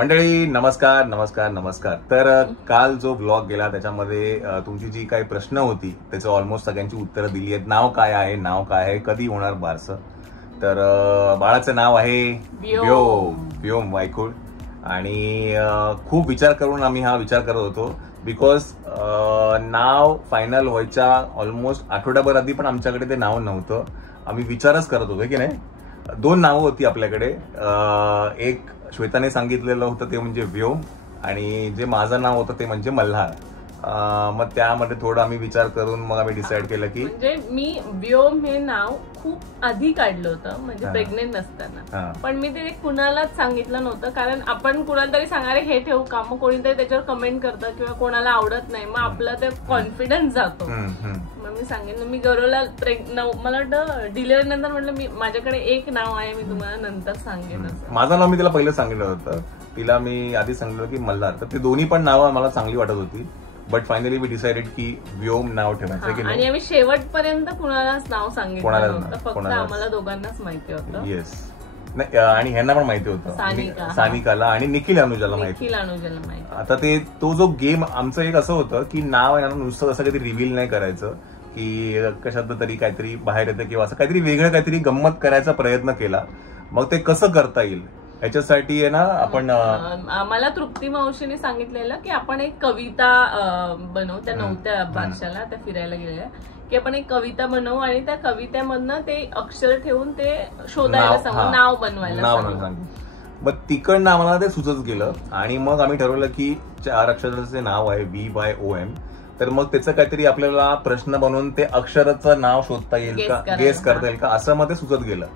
मंडळी नमस्कार नमस्कार नमस्कार. तर काल जो ब्लॉग गेला त्याच्यामध्ये तुमची जी काही प्रश्न होती त्याचं ऑलमोस्ट सगळ्यांची उत्तरं दिली आहेत. नाव काय आहे, कधी होणार बारसं. तर बाळाचं नाव आहे व्योम वायकुळ. आणि खूप विचार करून आम्ही हा विचार करत होतो, बिकॉज नाव फायनल व्हायच्या ऑलमोस्ट आठवड्याभर आधी पण आमच्याकडे ते नाव नव्हतं. आम्ही विचारच करत होतो की नाही. 2 नावं होती आपल्याकडे. एक श्वेताने सांगितलेलं होतं ते म्हणजे व्योम, आणि जे माझं नाव होतं ते म्हणजे मल्हार. मग त्यामध्ये थोडं आम्ही विचार करून मग आम्ही डिसाईड केलं की म्हणजे मी व्योम हे नाव खूप आधी काढलं होतं, म्हणजे प्रेग्नेंट नसताना. पण मी ते कुणालाच सांगितलं नव्हतं, कारण आपण कुणाला तरी सांगारे हे ठेवू का, मग कोणीतरी त्याच्यावर कमेंट करतं किंवा कोणाला आवडत नाही, मग आपला ते कॉन्फिडन्स जातो. मग मी सांगेन मी गौरवला मला वाटतं डिलिव्हरी नंतर म्हटलं मी माझ्याकडे एक नाव आहे, मी तुम्हाला नंतर सांगेन. माझं नाव मी तिला पहिलं सांगितलं होतं. तिला मी आधी सांगितलं की मल्हार. तर ते दोन्ही पण नावं मला चांगली वाटत होती. बट फायनली वी डिसाइडेड की व्योम नाव ठेवायचं की नाही. आणि आम्ही शेवटपर्यंत कुणालाच नाव सांगितलं नव्हतं, फक्त आम्हाला दोघांनाच माहिती होतं. येस. आणि ह्यांना पण माहिती होतं, सानिकाला आणि निखिल अनुजाला माहिती. आता तो जो गेम आमचं एक असं होतं की नाव आहे ना नुसतं असं काहीतरी रिव्हील नाही करायचं, की कशात तरी काहीतरी बाहेर येतं किंवा असं काहीतरी वेगळं काहीतरी गंमत करायचा प्रयत्न केला. मग ते कसं करता येईल याच्यासाठी आहे ना आपण मला तृप्ती मावशीने सांगितलेलं की आपण एक कविता बनवू. त्या नव्हत्या बारशाला, त्या फिरायला गेलेल्या, की आपण एक कविता बनवू आणि त्या कवितेमधनं ते अक्षर ठेवून ते शोधायला सांगू, नाव बनवायला सांगू. मग तिकडनं आम्हाला ते सुचत गेलं आणि मग आम्ही ठरवलं की 4 अक्षराचे नाव आहे VYOM. तर मग त्याचं काहीतरी आपल्याला प्रश्न बनवून ते अक्षराचं नाव शोधता येईल का, गेस करता येईल का, असं मग ते सुचत गेलं.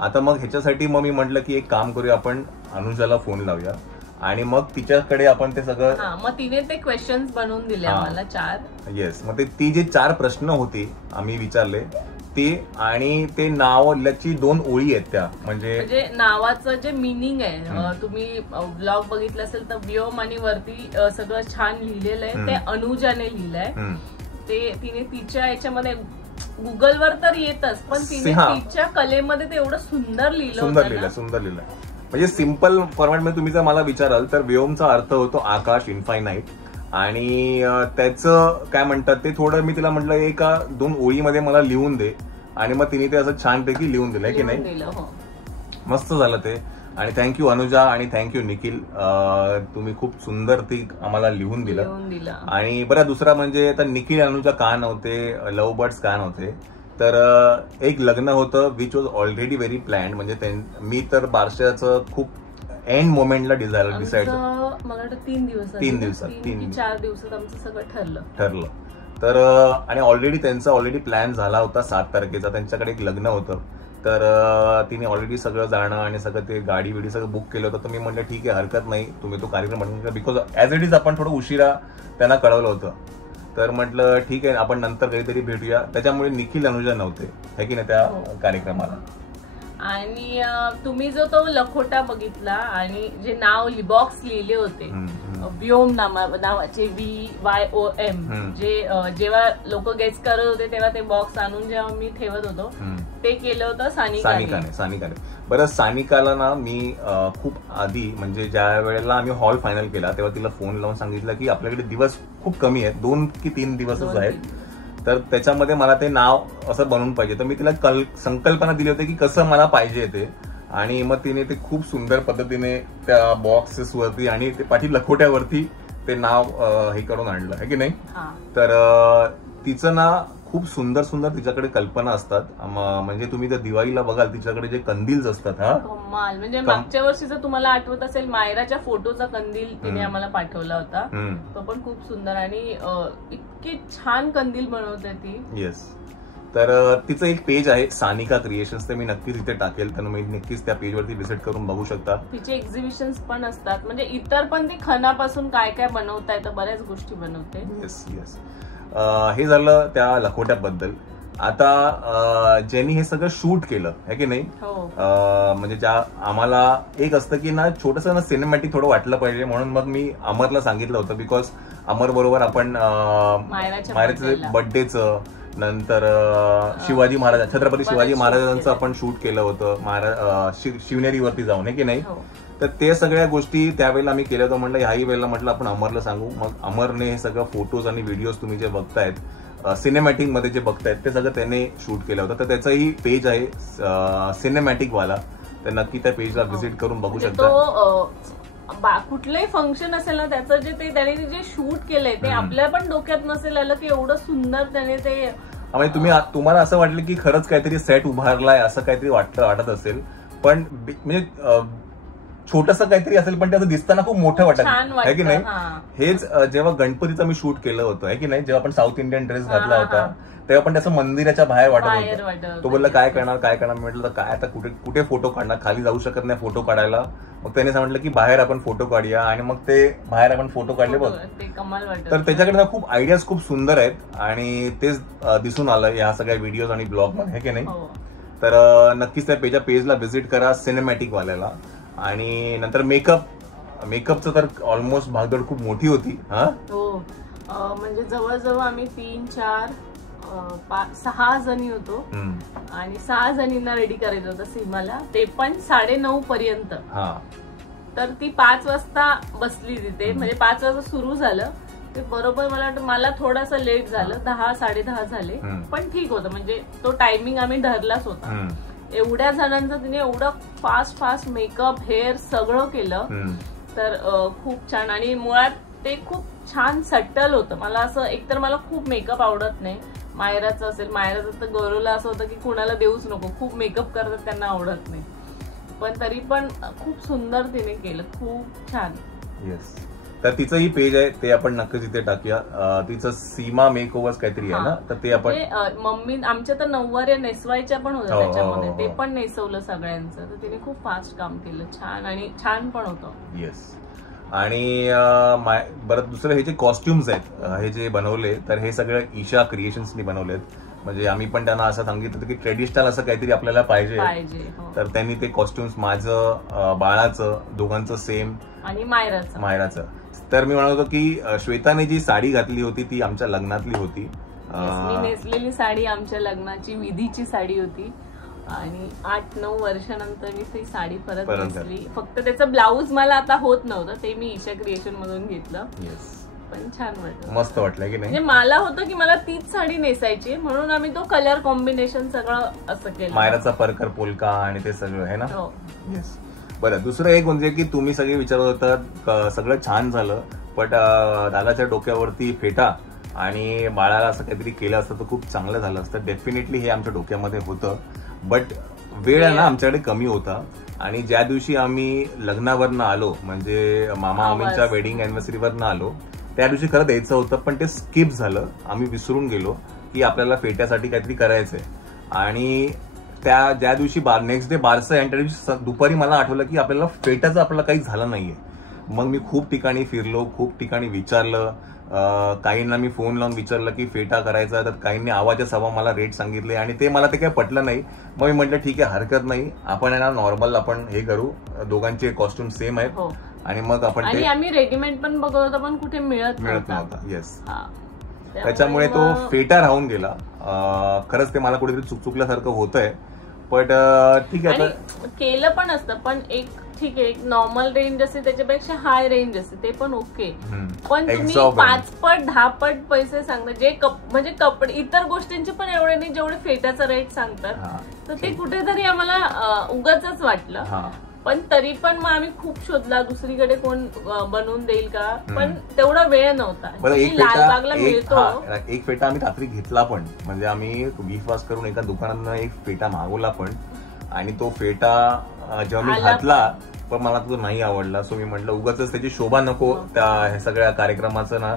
आता मग ह्याच्यासाठी मग मी म्हटलं की एक काम करूया, आपण अनुजाला फोन लावूया आणि मग तिच्याकडे आपण ते सगळं. मग तिने ते क्वेश्चन्स बनवून दिले आम्हाला 4. येस. मग ती जे 4 प्रश्न होते आम्ही विचारले ते, आणि ते नावाची 2 ओळी आहेत त्या, म्हणजे नावाचं जे मिनिंग आहे. तुम्ही ब्लॉग बघितलं असेल तर व्योम आणि वरती सगळं छान लिहिलेलं आहे, ते अनुजाने लिहिलंय. ते तिने तिच्या याच्यामध्ये गुगलवर तर येतच, पण तिने तिच्या कलेमध्ये ते एवढं सुंदर लिहिलं. म्हणजे सिम्पल फॉर्मॅटमध्ये तुम्ही जर मला विचाराल तर व्योमचा अर्थ होतो आकाश, इन्फायनाईट. आणि त्याचं काय म्हणतात ते थोडं मी तिला म्हटलं 1-2 ओळीमध्ये मला लिहून दे, आणि मग तिने ते असं छानपैकी लिहून दिलंय की नाही. मस्त झालं ते. आणि थँक्यू अनुजा आणि थँक्यू निखिल, तुम्ही खूप सुंदर ती आम्हाला लिहून दिलं. आणि बरं, दुसरा म्हणजे आता निखिल अनुजा का नव्हते, लव्ह बर्ड्स का नव्हते, तर एक लग्न होतं which was already very planned. म्हणजे मी तर बारशाचं खूप एंड मोमेंटला डिसाईड मला वाटतं 3 दिवसात 4 दिवसात आमचं सगळं ठरलं. तर आणि ऑलरेडी त्यांचा प्लॅन झाला होता 7 तारखेचा. त्यांच्याकडे एक लग्न होतं, तर तिने ऑलरेडी सगळं जाणं आणि सगळं ते गाडी बिडी सगळं बुक केलं होतं. तर मी म्हटलं ठीक आहे, हरकत नाही, तुम्ही तो कार्यक्रम म्हणून, बिकॉज ऍज इट इज आपण थोडं उशिरा त्यांना कळवलं होतं. तर म्हटलं ठीक आहे, आपण नंतर कधीतरी भेटूया. त्याच्यामुळे निखिल अनुजा नव्हते है की नाही त्या कार्यक्रमाला. आणि तुम्ही जो तो लखोटा बघितला आणि जे नाव बॉक्स लिहिले होते व्योम नावाचे VYOM, जे जेव्हा लोक गेस करत होते तेव्हा ते बॉक्स आणून जेव्हा मी ठेवत होतो ते केलं होतं सानिकाने. बरं, सानिकाला ना मी खूप आधी, म्हणजे ज्या वेळेला आम्ही हॉल फायनल केला तेव्हा तिला फोन लावून सांगितलं की आपल्याकडे दिवस खूप कमी आहेत, 2 की 3 दिवसच आहेत, तर त्याच्यामध्ये मला ते नाव असं बनवून पाहिजे. तर मी तिला संकल्पना दिली होती की कसं मला पाहिजे ते, आणि मग तिने ते खूप सुंदर पद्धतीने त्या बॉक्सेस वरती आणि ते पाठी लखोट्यावरती ते नाव हे करून आणलं आहे की नाही. तर तिचं ना खूप सुंदर सुंदर तिच्याकडे कल्पना असतात. म्हणजे तुम्ही जर दिवाळीला बघाल तिच्याकडे जे कंदील्स असतात, म्हणजे मागच्या वर्षीचं तुम्हाला आठवत असेल मायराच्या फोटोचा कंदील तिने आम्हाला पाठवला होता, तो पण खूप सुंदर आणि इतकी छान कंदील बनवते ती. येस. तर तिचं एक पेज आहे सानिका क्रिएशन्स, ते मी नक्कीच इथे टाकेल, तर मी नक्कीच त्या पेजवरती व्हिजिट करून बघू शकता. तिचे एक्झिबिशन्स पण असतात, म्हणजे इतर पण ती खणापासून काय काय बनवता येतं, बऱ्याच गोष्टी बनवते. Yes yes. हे झालं त्या लखोट्याबद्दल. आता ज्यांनी हे सगळं शूट केलं आहे की नाही, म्हणजे ज्या आम्हाला एक असतं की ना छोटंसं ना सिनेमॅटिक थोडं वाटलं पाहिजे, म्हणून मग मी अमरला सांगितलं होतं, बिकॉज अमर बरोबर आपण मायराच्या बर्थडेचं, नंतर शिवाजी महाराज, छत्रपती शिवाजी महाराजांचं आपण शूट केलं होतं शिवनेरीवरती जाऊन आहे की नाही. तर ते सगळ्या गोष्टी त्यावेळेला आम्ही केल्या होत्या. म्हटलं ह्याही वेळेला म्हटलं आपण अमरला सांगू. मग अमरने हे सगळं फोटोज आणि व्हिडिओज तुम्ही जे बघतायत सिनेमॅटिक मध्ये जे बघतायत ते सगळं त्याने शूट केलं होतं. तर त्याचंही पेज आहे सिनेमॅटिक वाला, तर नक्की त्या पेजला व्हिजिट करून बघू शकता. कुठलंही फंक्शन असेल ना त्याचं जे त्याने जे शूट केलंय ते आपल्या पण डोक्यात नसेल आलं की एवढं सुंदर त्याने ते. म्हणजे तुम्हाला असं वाटलं की खरंच काहीतरी सेट उभारलाय असं काहीतरी वाटत असेल, पण म्हणजे छोटंसं काहीतरी असेल पण त्याचं दिसताना खूप मोठं वाटत आहे की नाही. हेच जेव्हा गणपतीचं मी शूट केलं होतं आहे की नाही, जेव्हा आपण साऊथ इंडियन ड्रेस घातला होता तेव्हा पण त्याचं मंदिराच्या बाहेर वाटत होतं. तो बोलला काय करणार म्हटलं तर काय आता कुठे फोटो काढणार, खाली जाऊ शकत नाही फोटो काढायला. मग त्याने सांगितलं की बाहेर आपण फोटो काढूया आणि मग ते बाहेर आपण फोटो काढले बघ. तर त्याच्याकडे खूप आयडियाज खूप सुंदर आहेत आणि तेच दिसून आलं या सगळ्या व्हिडिओज आणि ब्लॉग मध्ये, हे की नाही. तर नक्कीच त्या पेजला व्हिजिट करा सिनेमॅटिक वाल्याला. आणि नंतर मेकअपचं तर ऑलमोस्ट भागदौड खूप मोठी होती. म्हणजे जवळजवळ आम्ही 3, 4, 5, 6 जणी होतो आणि 6 जणींना रेडी करायचं होतं सीमाला, ते पण 9:30 पर्यंत. तर ती 5 वाजता बसली तिथे, म्हणजे 5 वाजता सुरू झालं ते बरोबर. मला वाटतं मला थोडासा लेट झालं, 10, 10:30 झाले, पण ठीक होतं. म्हणजे तो टायमिंग आम्ही धरलाच होता. एवढ्या जणांचं तिने एवढं फास्ट मेकअप हेअर सगळं केलं, तर खूप छान. आणि मुळात ते खूप छान सटल होतं. मला असं एकतर मला खूप मेकअप आवडत नाही. मायराचं असेल, मायराचं तर गौरवला असं होतं की कुणाला देऊच नको, खूप मेकअप करतात त्यांना आवडत नाही, पण तरी पण खूप सुंदर तिने केलं, खूप छान. येस, तर तिचंही पेज आहे ते आपण नक्कीच इथे टाकूया. तिचं सीमा मेकओव्हर्स काहीतरी आहे ना, तर ते आपण मम्मी आमच्या तर नऊवाऱ्या नेसवायच्या पण होत्या त्याच्यामध्ये, ते पण नेसवलं सगळ्यांचं. तर तिने खूप फास्ट काम केलं, छान आणि छान पण होतं. येस. आणि बरं दुसरं हे जे कॉस्ट्युम्स आहेत हे जे बनवले, तर हे सगळं ईशा क्रिएशन्सनी बनवलेत. म्हणजे आम्ही पण त्यांना असं सांगितलं होतं की ट्रेडिशनल असं काहीतरी आपल्याला पाहिजे. तर त्यांनी ते कॉस्ट्युम्स माझं, बाळाचं, दोघांचं सेम आणि मायराचं. तर मी म्हणत होतो की श्वेताने जी साडी घातली होती ती आमच्या लग्नातली होती. नेसलेली साडी आमच्या लग्नाची विधीची साडी होती आणि 8-9 वर्षानंतर मी ती साडी परत नेसली. फक्त त्याचं ब्लाऊज मला आता होत नव्हतं, ते मी ईशा क्रिएशन मधून घेतलं. पण छान वाटलं, मस्त वाटलं की नाही. म्हणजे मला होतं की मला तीच साडी नेसायची, म्हणून आम्ही तो कलर कॉम्बिनेशन सगळं असं केलं. मायराचा परकर पोलका आणि ते सगळं आहे ना. येस. बरं, दुसरं एक म्हणजे की तुम्ही सगळे विचारत होतात सगळं छान झालं, पण दादाच्या डोक्यावरती फेटा आणि बाळाला असं काहीतरी केलं असतं तर खूप चांगलं झालं असतं. डेफिनेटली हे आमच्या डोक्यामध्ये होतं, बट वेळ ना आमच्याकडे कमी होता. आणि ज्या दिवशी आम्ही लग्नावरनं आलो, म्हणजे मामा मामींच्या वेडिंग अॅनिव्हर्सरीवरनं आलो, त्या दिवशी खरं द्यायचं होतं, पण ते स्किप झालं. आम्ही विसरून गेलो की आपल्याला फेट्यासाठी काहीतरी करायचंय. आणि त्या ज्या दिवशी नेक्स्ट डे बारसं आहे, त्या दिवशी दुपारी मला आठवलं की आपल्याला फेट्याचं आपल्याला काही झालं नाहीये. मग मी खूप ठिकाणी फिरलो, खूप ठिकाणी विचारलं, काहींना मी फोन लावून विचारलं की फेटा करायचा, तर काहींनी आवाजच हवा मला रेट सांगितले आणि ते मला ते काही पटलं नाही. मग मी म्हटलं ठीक आहे, हरकत नाही, आपण आहे ना नॉर्मल आपण हे करू, दोघांचे कॉस्ट्युम सेम आहेत आणि मग आपण ते आम्ही रेडीमेड पण बघत होतो पण कुठे मिळत नव्हता. येस, त्याच्यामुळे तो फेटा राहून गेला. खरंच ते मला कुठेतरी चुकल्यासारखं होतंय, पण ठीक आहे. केलं पण असतं, पण एक ठीक आहे, एक नॉर्मल रेंज असते त्याच्यापेक्षा हाय रेंज असते, ते पण ओके. पण तुम्ही 5 पट 10 पट पैसे सांगता, जे म्हणजे कपडे इतर गोष्टींचे पण एवढे नाही जेवढे फेट्याचा रेट सांगतात, तर ते कुठेतरी आम्हाला उगाचच वाटलं. पण तरी पण मग आम्ही खूप शोधला दुसरीकडे कोण बनवून देईल का, पण तेवढा वेळ नव्हता. लालबागला मिळतो एक फेटा आम्ही रात्री घेतला पण, म्हणजे आम्ही विश्वास करून एका दुकानात एक फेटा मागवला पण, आणि तो फेटा जेव्हा मी घातला पण मला तो नाही आवडला. सो मी म्हटलं उगाच त्याची शोभा नको त्या सगळ्या कार्यक्रमाचं ना,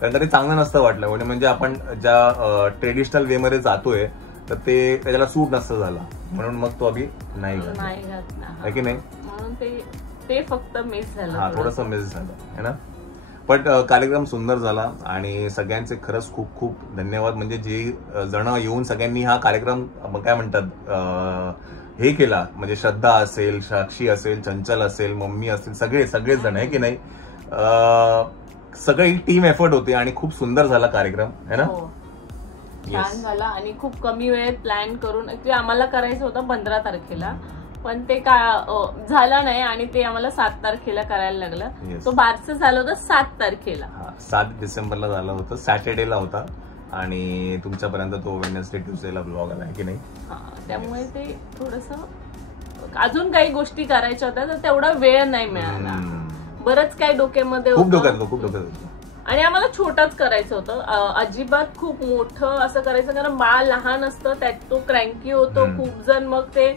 कारण तरी चांगलं नसतं वाटलं. म्हणजे आपण ज्या ट्रेडिशनल वे मध्ये जातोय तर ते त्याला सूट नसतं झाला, म्हणून मग तो आम्ही नाही घातला की नाही. म्हणून ते फक्त मिस झालं, थोडंसं मिस झालं है ना. पण कार्यक्रम सुंदर झाला आणि सगळ्यांचे खरंच खूप खूप धन्यवाद. म्हणजे जे जण येऊन सगळ्यांनी हा कार्यक्रम काय म्हणतात हे केला, म्हणजे श्रद्धा असेल, साक्षी असेल, चंचल असेल, मम्मी असेल, सगळेच जण आहे की नाही. सगळे टीम एफर्ट होते आणि खूप सुंदर झाला कार्यक्रम है ना. छान झाला आणि खूप कमी वेळेत प्लॅन करून आम्हाला करायचं होतं 15 तारखेला, पण ते झालं नाही आणि ते आम्हाला 7 तारखेला करायला लागलं. तो बारसं झालं होतं 7 तारखेला, 7 डिसेंबरला झालं होतं, सॅटर्डेला होता आणि तुमच्यापर्यंत तो वेडनेसडे ट्यूसडेला ब्लॉग आला की नाही. त्यामुळे ते थोडस अजून काही गोष्टी करायच्या होत्या तर तेवढा वेळ नाही मिळाला. बरंच काय डोक्यामध्ये खूप डोक्यात आणि आम्हाला छोटाच करायचं होतं, अजिबात खूप मोठं असं करायचं, कारण बाळ लहान असतं, त्यात तो क्रँकी होतो खूप जण, मग ते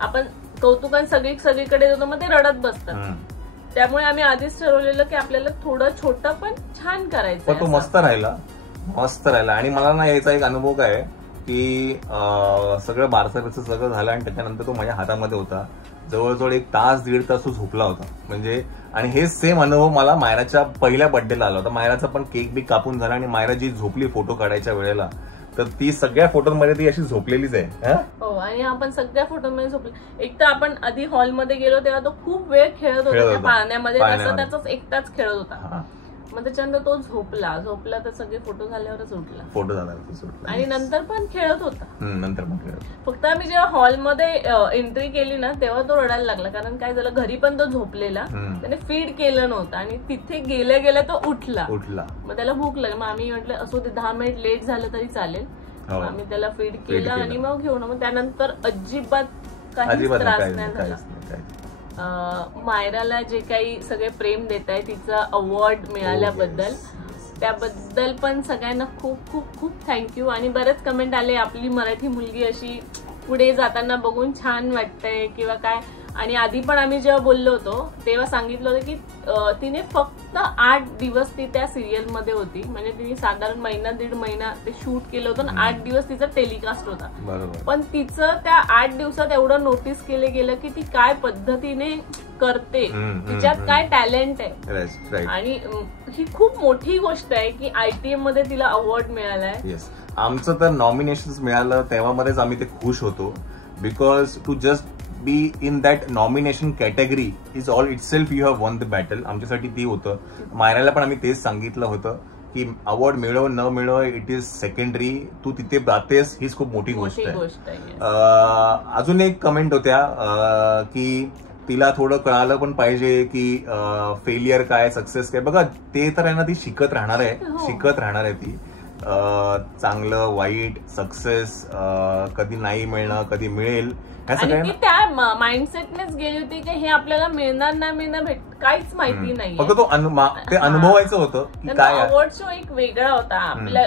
आपण कौतुकान सगळीकडे जातो मग ते रडत बसतात. त्यामुळे आम्ही आधीच ठरवलेलं की आपल्याला थोडं छोटं पण छान करायचं. तो मस्त राहिला आणि मला ना याचा एक अनुभव काय की सगळं बारसाचं सगळं झालं आणि त्याच्यानंतर तो माझ्या हातामध्ये होता. जवळजवळ 1 तास 1.5 तास तो झोपला होता म्हणजे. आणि हे सेम अनुभव मला मायराच्या पहिल्या बर्थडेला आला होता. मायराचा पण केक बी कापून झाला आणि मायरा जी झोपली फोटो काढायच्या वेळेला, तर ती सगळ्या फोटोमध्ये ती अशी झोपलेलीच आहे. हो, आणि आपण सगळ्या फोटोमध्ये झोपले. एक तर आपण आधी हॉलमध्ये गेलो तेव्हा तो खूप वेळ खेळत होता पाण्यामध्ये, त्याचाच एकटाच खेळत होता. मग त्याच्यानंतर तो झोपला तर सगळे फोटो झाल्यावरच उठला आणि नंतर पण खेळत होता. फक्त आम्ही जेव्हा हॉलमध्ये एंट्री केली ना तेव्हा तो रडायला लागला, कारण काय झालं, घरी पण तो झोपलेला, त्याने फीड केलं नव्हतं आणि तिथे गेल्या तो उठला. मग त्याला भूक लागली. मग आम्ही म्हटलं असू दे 10 मिनिट लेट झालं तरी चालेल. आम्ही त्याला फीड केलं आणि मग घेऊन मग त्यानंतर अजिबात काहीच त्रास नाही झाला. मायराला जे काही सगळे प्रेम देत आहे, तिचा अवॉर्ड मिळाल्याबद्दल त्याबद्दल पण सगळ्यांना खूप खूप खूप थँक्यू. आणि बरेच कमेंट आले, आपली मराठी मुलगी अशी पुढे जाताना बघून छान वाटतंय किंवा काय. आणि आधी पण आम्ही जेव्हा बोललो होतो तेव्हा सांगितलं होतं की तिने फक्त 8 दिवस ती त्या सिरियल मध्ये होती, म्हणजे तिने साधारण 1.5 महिना ते शूट केलं होतं आणि 8 दिवस तिचा टेलिकास्ट होता. पण तिचं त्या 8 दिवसात एवढं नोटीस केलं गेलं की ती काय पद्धतीने करते, तिच्यात काय टॅलेंट आहे. आणि ही खूप मोठी गोष्ट आहे की ITM मध्ये तिला अवॉर्ड मिळालाय. आमचं तर नॉमिनेशन मिळालं तेव्हामध्येच आम्ही ते खुश होतो, because to just be in that nomination category is all itself you have won the battle. आमच्यासाठी ती होतं. मायराला पण आम्ही तेच सांगितलं होतं की अवॉर्ड मिळव न मिळव इट इज सेकंडरी, तू तिथे जातेस हीच खूप मोठी गोष्ट आहे. अजून एक कमेंट होत्या की तिला थोडं कळालं पण पाहिजे की फेलियर काय सक्सेस काय. बघा ते तर आहे ना, ती शिकत राहणार आहे ती. चांगलं वाईट सक्सेस कधी नाही मिळणं कधी मिळेल, आणि त्या माइंडसेटनेच गेली होती की हे आपल्याला मिळणार नाही मिळणार काहीच माहिती नाही. फक्त तो ते अनुभवायचं होतं. अवॉर्ड शो एक वेगळा होता आपल्या,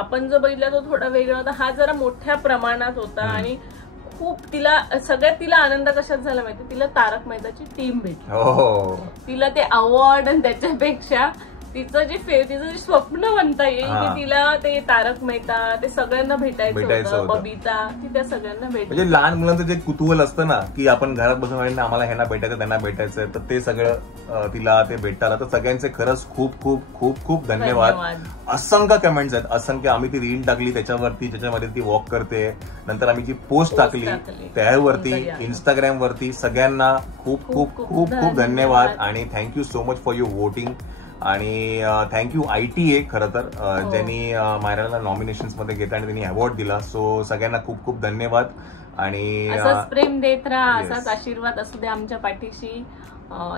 आपण जो बघितला तो थोडा वेगळा होता. हा जरा मोठ्या प्रमाणात होता आणि खूप सगळ्यात तिला आनंद कशात झाला माहिती, तिला तारक मेहताची टीम भेटली. तिला ते अवॉर्ड आणि त्याच्यापेक्षा तिचं जे स्वप्न म्हणता येईल की तिला ते तारक मेहता ते सगळ्यांना भेटायचं, बबिता, ती त्या सगळ्यांना भेटायचं. म्हणजे लहान मुलांचं जे कुतूहल असतं ना की आपण घरात बसून आम्हाला ह्यांना भेटायचं त्यांना भेटायचं, तर ते सगळं तिला ते भेटता आलं. तर सगळ्यांचे खरंच खूप खूप खूप खूप धन्यवाद. असंख्य कमेंट्स आहेत, असंख्य. आम्ही ती रील टाकली त्याच्यावरती, ज्याच्यामध्ये ती वॉक करते, नंतर आम्ही जी पोस्ट टाकली त्यावरती, इंस्टाग्राम वरती. सगळ्यांना खूप खूप खूप खूप धन्यवाद आणि thank you so much for your voting. आणि थँक्यू ITA खरं तर ज्यांनी मायराला नॉमिनेशन्स मध्ये घेतलं आणि त्यांनी अवॉर्ड दिला. सो सगळ्यांना खूप खूप धन्यवाद आणि असंच प्रेम देत राहा, असाच आशीर्वाद असू दे आमच्या पाठीशी.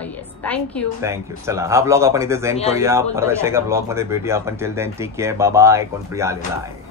Yes, thank you. चला हा ब्लॉग आपण इथे एंड करूया. परत एका ब्लॉग मध्ये भेटूया आपण. Till then take care, bye bye. कोणतरी आलेला आहे.